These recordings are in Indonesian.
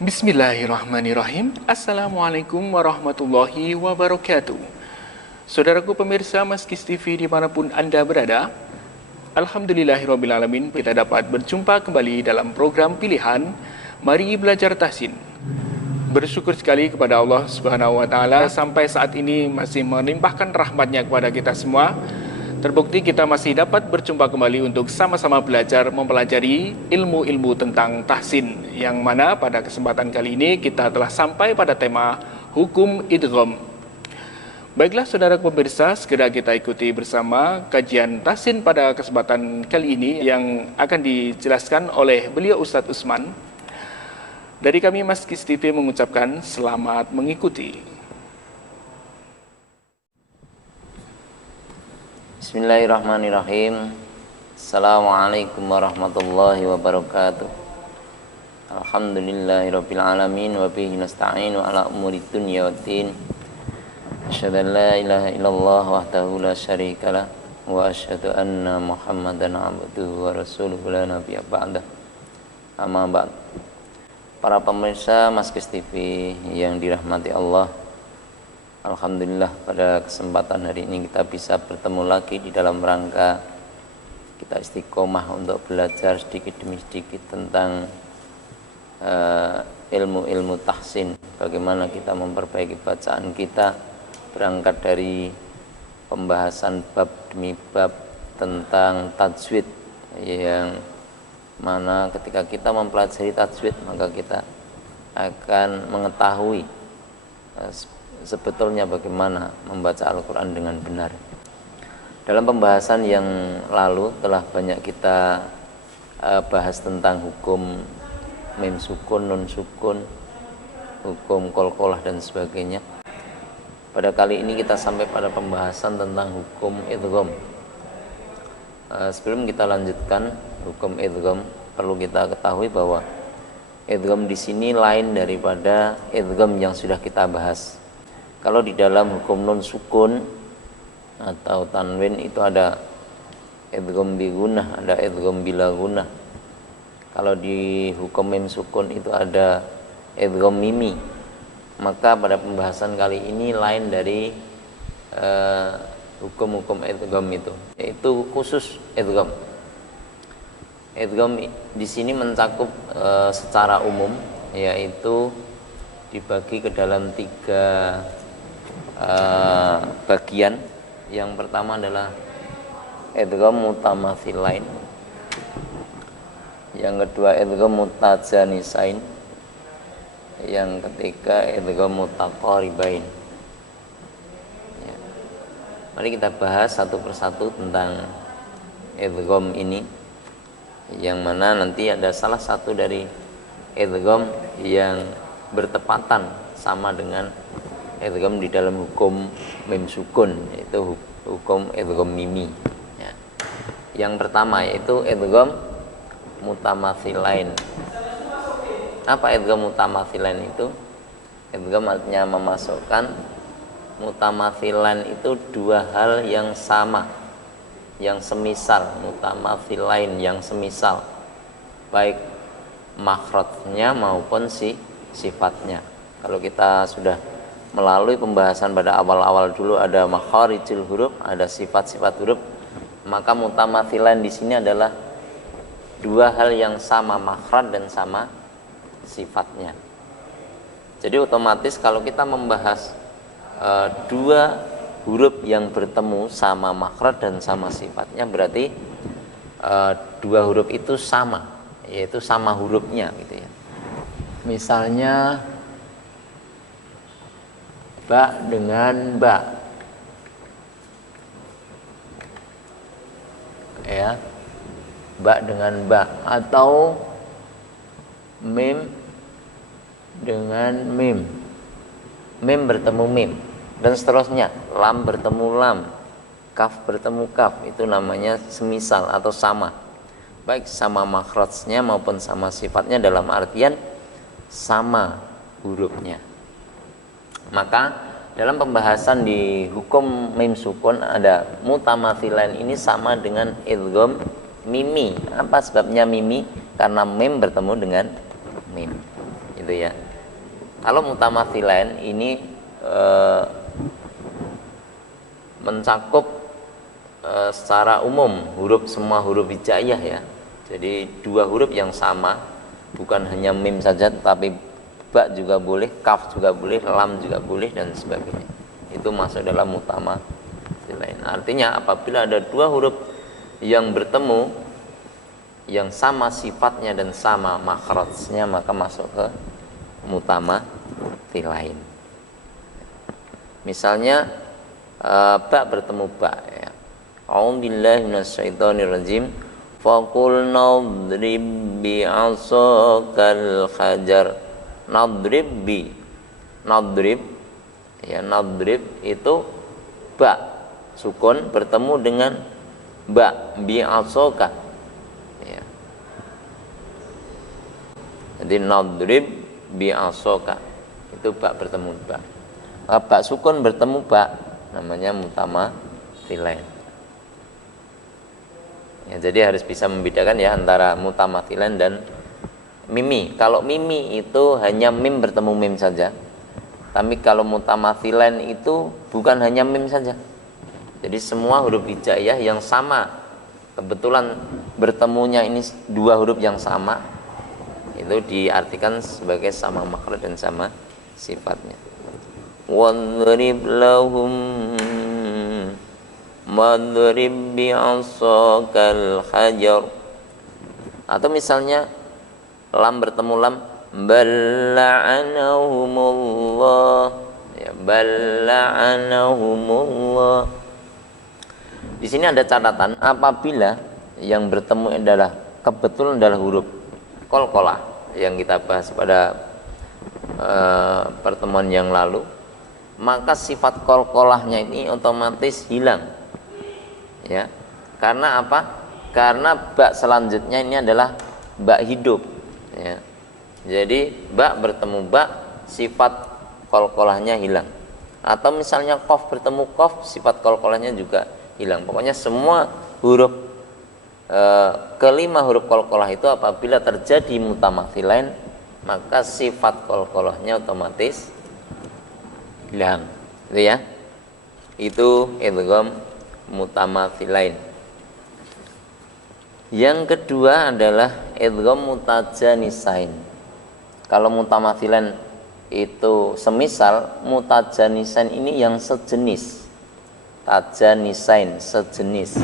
Bismillahirrahmanirrahim. Assalamualaikum warahmatullahi wabarakatuh. Saudaraku pemirsa Maskis TV dimanapun Anda berada, Alhamdulillahirrabbilalamin, kita dapat berjumpa kembali dalam program pilihan Mari Belajar Tahsin. Bersyukur sekali kepada Allah Subhanahu wa Ta'ala sampai saat ini masih melimpahkan rahmatnya kepada kita semua. Terbukti kita masih dapat berjumpa kembali untuk sama-sama belajar mempelajari ilmu-ilmu tentang tahsin, yang mana pada kesempatan kali ini kita telah sampai pada tema hukum idgham. Baiklah saudara pemirsa, segera kita ikuti bersama kajian tahsin pada kesempatan kali ini yang akan dijelaskan oleh beliau Ustadz Usman. Dari kami Maskis TV mengucapkan selamat mengikuti. Bismillahirrahmanirrahim. Assalamualaikum warahmatullahi wabarakatuh. Alhamdulillahirabbil alamin wa bihi nasta'inu ala umuri dunya waddin. Asyhadu an la ilaha illallah wahdahu la syarikalah wa asyhadu anna Muhammadan abduhu wa rasuluhu la nabiyya ba'dah. Amma ba'd. Para pemirsa Maskis TV yang dirahmati Allah, alhamdulillah pada kesempatan hari ini kita bisa bertemu lagi di dalam rangka kita istiqomah untuk belajar sedikit demi sedikit tentang ilmu-ilmu tahsin. Bagaimana kita memperbaiki bacaan kita berangkat dari pembahasan bab demi bab tentang tajwid, yang mana ketika kita mempelajari tajwid maka kita akan mengetahui sebetulnya bagaimana membaca Al-Quran dengan benar. Dalam pembahasan yang lalu telah banyak kita bahas tentang hukum mim sukun, nun sukun, hukum qalqalah dan sebagainya. Pada kali ini kita sampai pada pembahasan tentang hukum idgham. Sebelum kita lanjutkan hukum idgham, perlu kita ketahui bahwa idgham di sini lain daripada idgham yang sudah kita bahas. Kalau di dalam hukum nun sukun atau tanwin itu ada idgham bi gunnah, ada idgham bila gunnah. Kalau di hukum mim sukun itu ada idgham mimi. Maka pada pembahasan kali ini lain dari hukum-hukum idgham itu, yaitu khusus idgham. Idgham di sini mencakup secara umum, yaitu dibagi ke dalam 3 bagian. Yang pertama adalah idgham mutamathilain, yang kedua idgham mutajanisain, yang ketiga idgham mutaqaribain. Ya. Mari kita bahas satu persatu tentang idgham ini, yang mana nanti ada salah satu dari idgham yang bertepatan sama dengan idgham di dalam hukum mim sukun, yaitu hukum idgham mimi. Ya. Yang pertama yaitu idgham mutamathilain. Apa idgham mutamathilain itu? Idgham artinya memasukkan, mutamathilan itu 2 hal yang sama, yang semisal. Mutamathilain yang semisal, baik makhrajnya maupun sifatnya. Kalau kita sudah melalui pembahasan pada awal-awal dulu, ada makharijul huruf, ada sifat-sifat huruf, maka mutamathilan di sini adalah 2 hal yang sama makhraj dan sama sifatnya. Jadi otomatis kalau kita membahas 2 huruf yang bertemu sama makhraj dan sama sifatnya, berarti 2 huruf itu sama, yaitu sama hurufnya gitu ya. Misalnya ba dengan ba, ya, ba dengan ba, atau mim dengan mim, mim bertemu mim, dan seterusnya. Lam bertemu lam, kaf bertemu kaf, itu namanya semisal atau sama, baik sama makhrajnya maupun sama sifatnya, dalam artian sama hurufnya. Maka dalam pembahasan di hukum mim sukun ada mutamathilan ini sama dengan idgham mimi. Apa sebabnya mimi? Karena mim bertemu dengan mim. Itu gitu ya. Kalau mutamathilain ini mencakup secara umum semua huruf hijaiyah ya. Jadi dua huruf yang sama, bukan hanya mim saja, tetapi ba juga boleh, kaf juga boleh, lam juga boleh dan sebagainya. Itu masuk dalam mutamathilain. Artinya apabila ada dua huruf yang bertemu, yang sama sifatnya dan sama makhrajnya, maka masuk ke mutamathilain. Misalnya ba bertemu ba ya. A'udzubillahi minasyaitonirrajim. Faqul nadrib bi'asakal hajar. Nadrib bi. Nadrib ya, nadrib itu ba sukun bertemu dengan ba bi'asaka. Ya. Jadi nadrib bi'asaka itu ba bertemu ba. Ba sukun bertemu ba namanya mutamathilain. Ya, jadi harus bisa membedakan ya antara mutamathilain dan mimi. Kalau mimi itu hanya mim bertemu mim saja. Tapi kalau mutamathilain itu bukan hanya mim saja. Jadi semua huruf hijaiyah yang sama, kebetulan bertemunya ini dua huruf yang sama, itu diartikan sebagai sama makhraj dan sama sifatnya. Wadrib lahum madrib bi'asakal hajar. Atau misalnya lam bertemu lam, balla'anahumullah ya, balla'anahumullah. Di sini ada catatan, apabila yang bertemu adalah kebetulan adalah huruf qalqalah yang kita bahas pada pertemuan yang lalu, maka sifat qalqalahnya ini otomatis hilang. Ya, karena apa? Karena ba selanjutnya ini adalah ba hidup. Ya. Jadi ba bertemu ba, sifat qalqalahnya hilang. Atau misalnya qaf bertemu qaf, sifat qalqalahnya juga hilang. Pokoknya semua huruf kelima huruf qalqalah itu apabila terjadi mutamathilain, maka sifat qalqalahnya otomatis hilang. Gitu ya. Itu idgham mutamathilain. Yang kedua adalah idgham mutajanisain. Kalau mutamathilain itu semisal, mutajanisain ini yang sejenis. Tajanisain sejenis.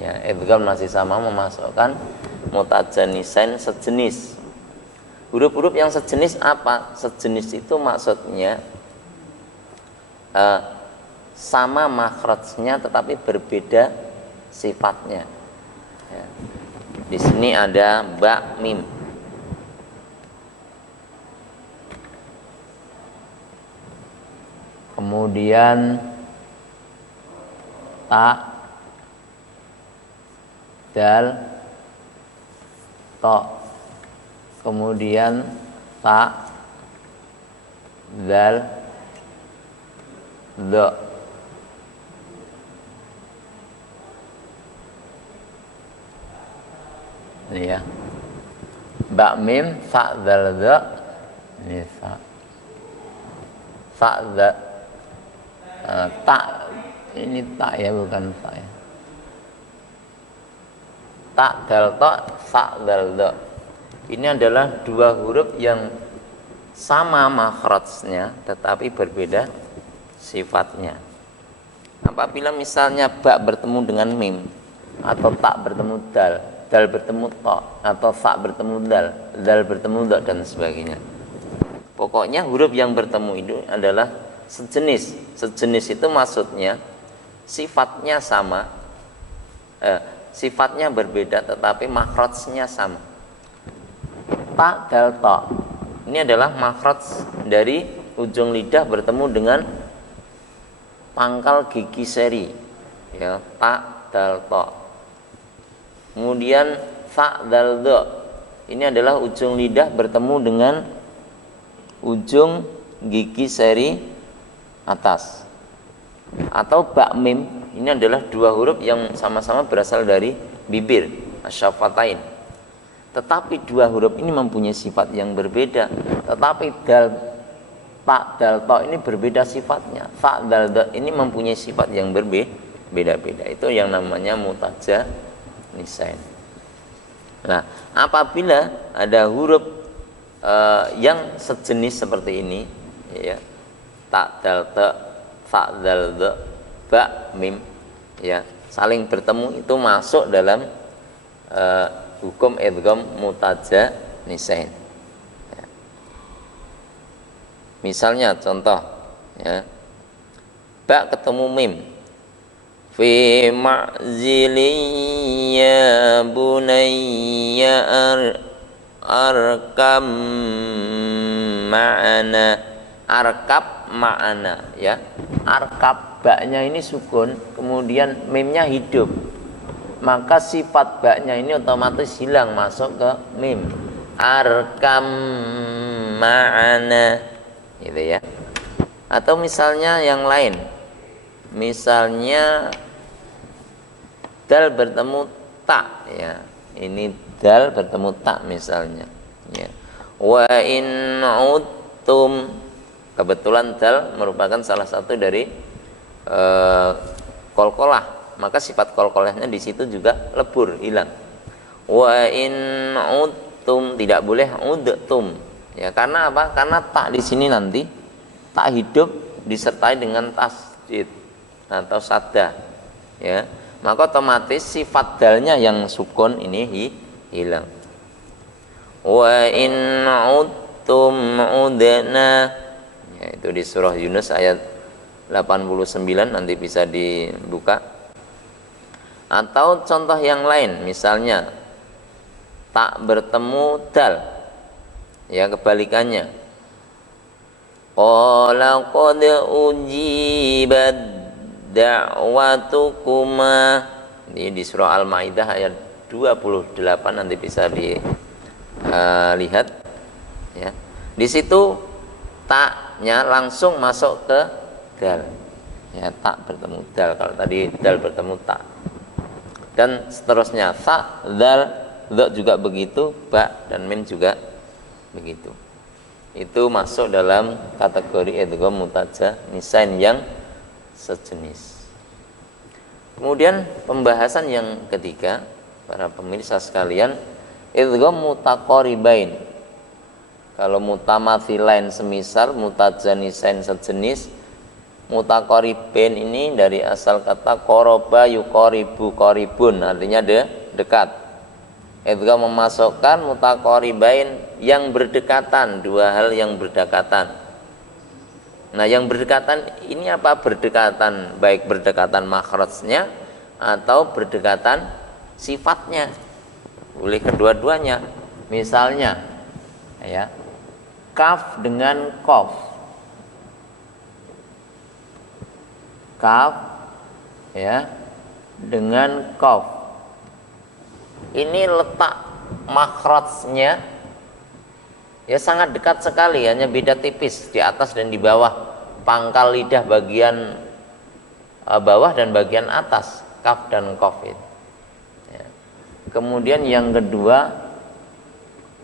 Ya, idgham masih sama memasukkan mutajanisain sejenis. Huruf-huruf yang sejenis apa? Sejenis itu maksudnya sama makhrajnya tetapi berbeda sifatnya. Ya. Di sini ada ba mim. Kemudian ta, dal, to. Kemudian ta, dal, do. Ini ya, ba mim, fa, dal, do. Ini fa, dal, ta. Ini ta ya, bukan fa ya. Ta, dal, to, fa, dal, do. Ini adalah dua huruf yang sama makhrajnya tetapi berbeda sifatnya. Apabila misalnya ba bertemu dengan mim, atau ta bertemu dal, dal bertemu to, atau fa bertemu dal bertemu do, dan sebagainya. Pokoknya huruf yang bertemu itu adalah sejenis. Sejenis itu maksudnya sifatnya sama, sifatnya berbeda tetapi makhrajnya sama. Ta, dal, to. Ini adalah makhraj dari ujung lidah bertemu dengan pangkal gigi seri. Ya, ta, dal, to. Kemudian fa, dal, do. Ini adalah ujung lidah bertemu dengan ujung gigi seri atas. Atau ba mim, ini adalah dua huruf yang sama-sama berasal dari bibir, asyafatain. Tetapi dua huruf ini mempunyai sifat yang berbeda. Tetapi dal, ta, dal, to ini berbeda sifatnya. Fa, dal, da ini mempunyai sifat yang berbeda-beda. Itu yang namanya mutajanisain. Nah, apabila ada huruf yang sejenis seperti ini, ya, ta, dal, ta, fa, dal, da, ba, mim, ya, saling bertemu, itu masuk dalam hukum idgham mutajanisain. Ya. Misalnya contoh, ya, ba ketemu mim, fi ma'zili ya bunayya arkam ma'ana, arkab ma'ana, ya, arkab, baknya ini sukun, kemudian mimnya hidup, maka sifat baknya ini otomatis hilang, masuk ke mim, arkam ma'ana, gitu ya. Atau misalnya yang lain, misalnya dal bertemu ta, ya, ini dal bertemu ta misalnya, ya. Wa in uttum, kebetulan dal merupakan salah satu dari qalqalah, maka sifat qalqalahnya di situ juga lebur, hilang. Wa in uttum, tidak boleh udtum, ya, karena apa? Karena tak di sini nanti tak hidup disertai dengan tasdid atau saddah, ya, maka otomatis sifat dalnya yang sukun ini hilang. Wa in uttum udna, ya, itu di surah Yunus ayat 89, nanti bisa dibuka. Atau contoh yang lain, misalnya tak bertemu dal, ya, kebalikannya, qala qad ujibat da'watukuma, ini di surah Al-Maidah ayat 28, nanti bisa dilihat, ya. Di situ taknya langsung masuk ke dal, ya, tak bertemu dal, kalau tadi dal bertemu tak, dan seterusnya, sa, dal, dha juga begitu, ba dan mim juga begitu. Itu masuk dalam kategori idgham mutajanisain yang sejenis. Kemudian pembahasan yang ketiga, para pemirsa sekalian, idgham mutaqaribain. Kalau mutamathilain semisal, mutajanisain sejenis, mutaqaribain ini dari asal kata qoroba yuqoribu qoribun, artinya dekat. Idgham memasukkan mutaqaribain yang berdekatan, dua hal yang berdekatan. Nah, yang berdekatan ini apa? Berdekatan, baik berdekatan makhrajnya atau berdekatan sifatnya, boleh kedua-duanya. Misalnya, ya, kaf dengan qaf, kaf, ya, dengan qaf, ini letak makhrajnya, ya, sangat dekat sekali, hanya beda tipis di atas dan di bawah, pangkal lidah bagian bawah dan bagian atas, kaf dan qaf itu, ya. Kemudian yang kedua,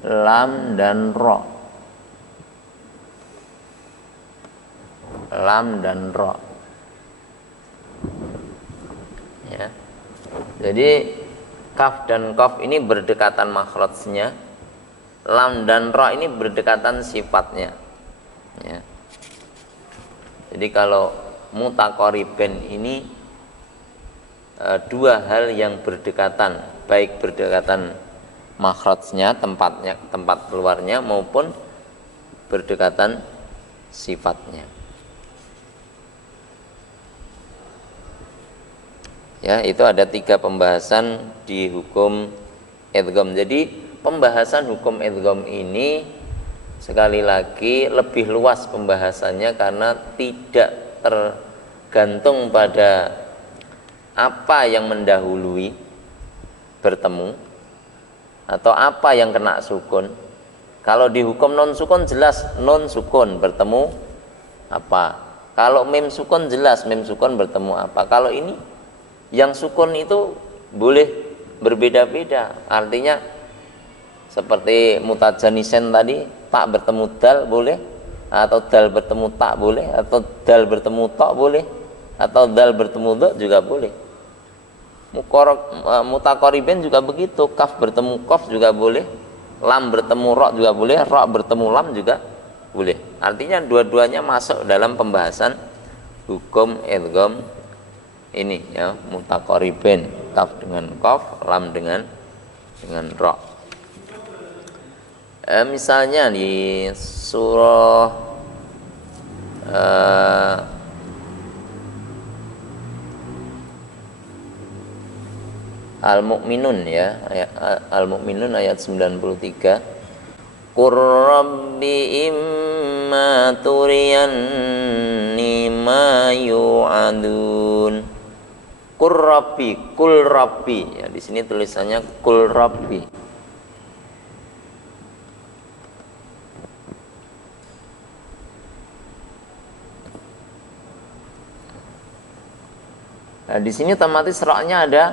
lam dan ro, lam dan ro, ya. Jadi kaf dan qaf ini berdekatan makhrajnya, lam dan ra ini berdekatan sifatnya, ya. Jadi kalau mutaqariban ini dua hal yang berdekatan, baik berdekatan makhrajnya, tempat keluarnya, maupun berdekatan sifatnya, ya. Itu ada 3 pembahasan di hukum idgham. Jadi pembahasan hukum idgham ini sekali lagi lebih luas pembahasannya, karena tidak tergantung pada apa yang mendahului bertemu atau apa yang kena sukun. Kalau di hukum non sukun jelas non sukun bertemu apa, kalau mim sukun jelas mim sukun bertemu apa. Kalau ini yang sukun itu boleh berbeda-beda, artinya Seperti mutajanisen tadi, tak bertemu dal boleh, atau dal bertemu tak boleh, atau dal bertemu tok boleh, atau dal bertemu do juga boleh. Mutakoriben juga begitu, kaf bertemu kof juga boleh, lam bertemu ro juga boleh, ro bertemu lam juga boleh. Artinya dua-duanya masuk dalam pembahasan hukum idgham ini ya, mutakoriben, kaf dengan kof, lam dengan ro. Misalnya di surah Al-Mu'minun ya, Al-Mu'minun ayat 93. Qur rabbi imma turiyanni ma yu'adun. Qur rabbi, kul rabbi ya, di sini tulisannya kul rabbi. Nah, di sini otomatis roknya ada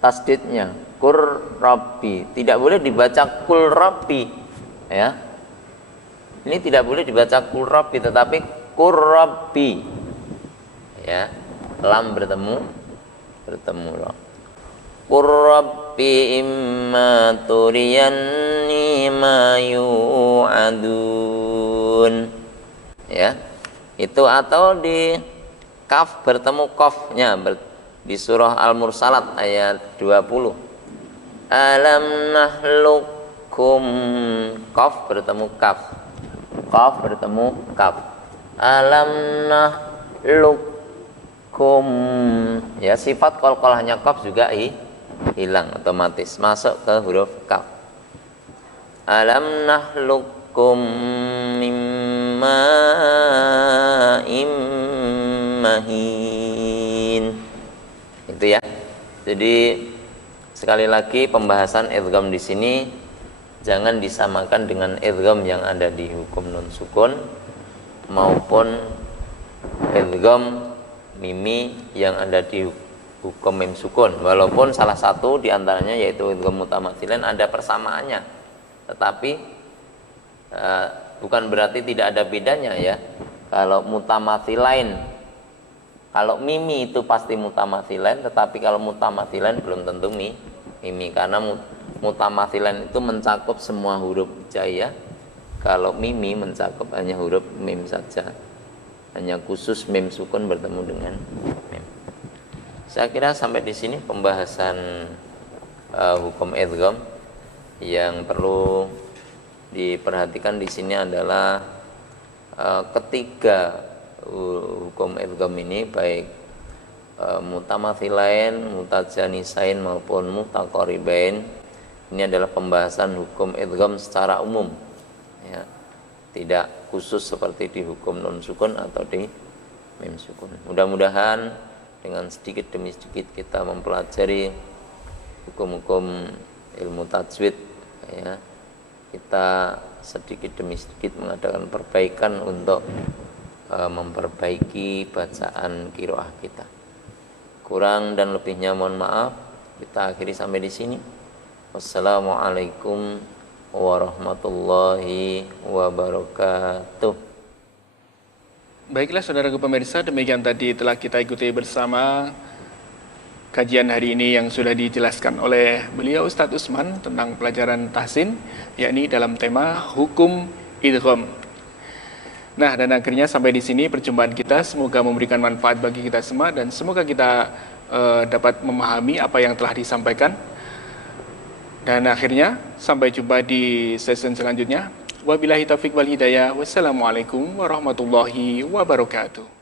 tasdidnya, kur rabbi. Tidak boleh dibaca kul rabbi ya. Ini tidak boleh dibaca kul rabbi, tetapi kur rabbi ya. Lam bertemu rok. Kur rabbi imma turiyanni ma yu'adun ya. Itu atau di kaf bertemu kofnya di surah Al-Mursalat ayat 20. Alam nahlukum, kaf bertemu kaf, kaf bertemu kaf. Alam nahlukum ya, sifat qalqalahnya kaf juga hilang otomatis, masuk ke huruf kaf. Alam nahlukum mimma mahin. Itu ya. Jadi sekali lagi pembahasan idgham di sini jangan disamakan dengan idgham yang ada di hukum nun sukun maupun idgham mimi yang ada di hukum mim sukun. Walaupun salah satu di antaranya yaitu idgham mutamatsilan ada persamaannya, tetapi bukan berarti tidak ada bedanya ya. Kalau mutamatsilain, kalau mimi itu pasti mutamatsilan, tetapi kalau mutamatsilan belum tentu mimi, karena mutamatsilan itu mencakup semua huruf jaya. Kalau mimi mencakup hanya huruf mim saja, hanya khusus mim sukun bertemu dengan mim. Saya kira sampai di sini pembahasan hukum idgham. Yang perlu diperhatikan di sini adalah ketiga hukum idgham ini, baik mutamatsilain, mutajanisain maupun mutaqaribain, ini adalah pembahasan hukum idgham secara umum ya, tidak khusus seperti di hukum nun sukun atau di mim sukun. Mudah-mudahan dengan sedikit demi sedikit kita mempelajari hukum-hukum ilmu tajwid ya, kita sedikit demi sedikit mengadakan perbaikan untuk memperbaiki bacaan qiraah kita. Kurang dan lebihnya mohon maaf. Kita akhiri sampai di sini. Wassalamualaikum warahmatullahi wabarakatuh. Baiklah saudaraku pemirsa, demikian tadi telah kita ikuti bersama kajian hari ini yang sudah dijelaskan oleh beliau Ustadz Usman tentang pelajaran tahsin, yakni dalam tema hukum idgham. Nah, dan akhirnya sampai di sini perjumpaan kita. Semoga memberikan manfaat bagi kita semua dan semoga kita dapat memahami apa yang telah disampaikan. Dan akhirnya sampai jumpa di sesi selanjutnya. Wabillahi taufiq wal hidayah. Wassalamualaikum warahmatullahi wabarakatuh.